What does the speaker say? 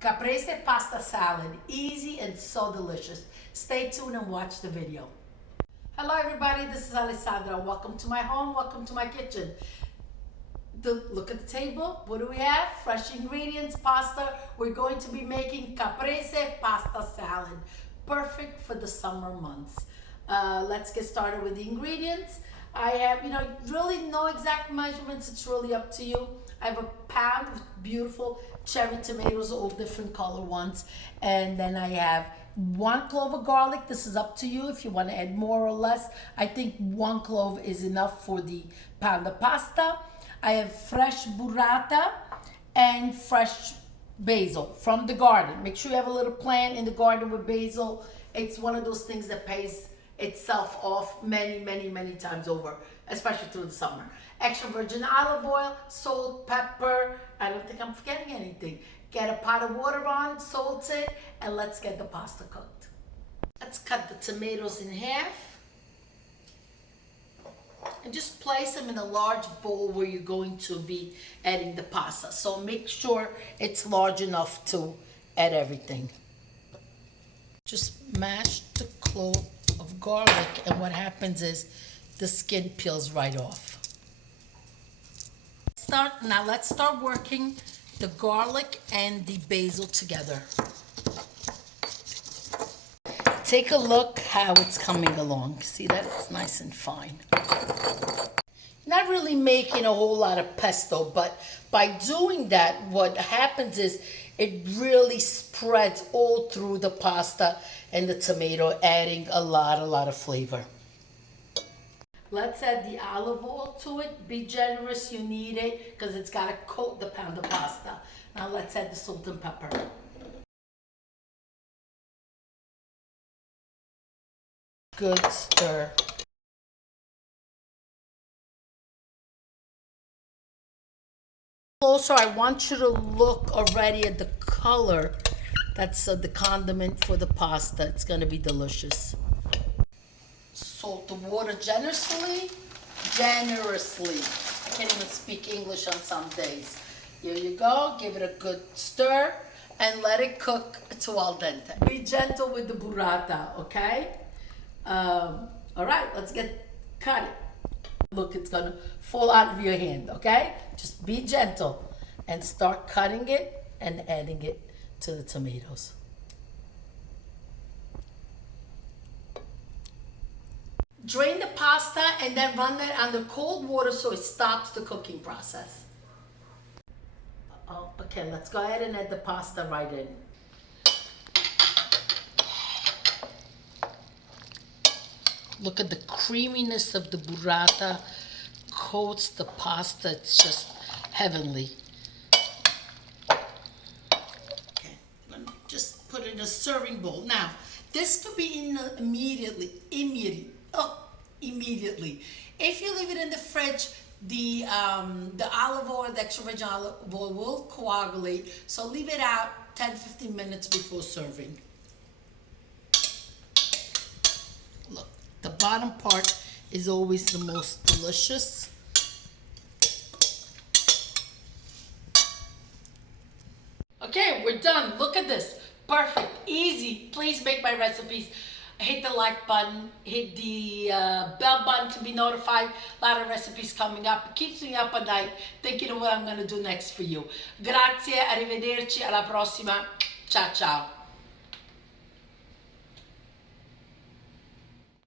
Caprese Pasta Salad, easy and so delicious. Stay tuned and watch the video. Hello everybody, this is Alessandra. Welcome to my home, welcome to my kitchen. Look at the table, what do we have? Fresh ingredients, pasta. We're going to be making Caprese Pasta Salad, perfect for the summer months. Let's get started with the ingredients. I have, really no exact measurements, it's really up to you. I have a pound of beautiful cherry tomatoes, all different color ones. And then I have 1 clove of garlic. This is up to you if you want to add more or less. I think 1 clove is enough for the pound of pasta. I have fresh burrata and fresh basil from the garden. Make sure you have a little plant in the garden with basil. It's one of those things that pays itself off many times over, especially through the summer. Extra virgin olive oil, salt, pepper. I don't think I'm forgetting anything. Get a pot of water on, salt it, and let's get the pasta cooked. Let's cut the tomatoes in half and just place them in a large bowl where you're going to be adding the pasta. So make sure it's large enough to add everything. Just mash the clove of garlic, and what happens is the skin peels right off. Let's start working the garlic and the basil together. Take a look how it's coming along. See that? It's nice and fine. Not really making a whole lot of pesto, but by doing that, what happens is it really spreads all through the pasta and the tomato, adding a lot of flavor. Let's add the olive oil to it. Be generous, you need it, because it's got to coat the pound of pasta. Now let's add the salt and pepper. Good stir. Also, I want you to look already at the color. That's the condiment for the pasta. It's going to be delicious. Salt the water generously. I can't even speak English on some days. Here you go. Give it a good stir and let it cook to al dente. Be gentle with the burrata, okay? All right, let's get cut it. Look, it's gonna fall out of your hand, okay? Just be gentle and start cutting it and adding it to the tomatoes. Drain the pasta and then run that under cold water so it stops the cooking process. Oh, okay, let's go ahead and add the pasta right in. Look at the creaminess of the burrata, coats the pasta, it's just heavenly. Okay, let me just put it in a serving bowl. Now, this could be eaten immediately. If you leave it in the fridge, the olive oil, the extra virgin olive oil will coagulate, so leave it out 10-15 minutes before serving. Look, the bottom part is always the most delicious. Okay, we're done. Look at this. Perfect, easy. Please make my recipes. Hit the like button, hit the bell button to be notified. A lot of recipes coming up. It keeps me up at night thinking of what I'm going to do next for you. Grazie, arrivederci, alla prossima. Ciao, ciao.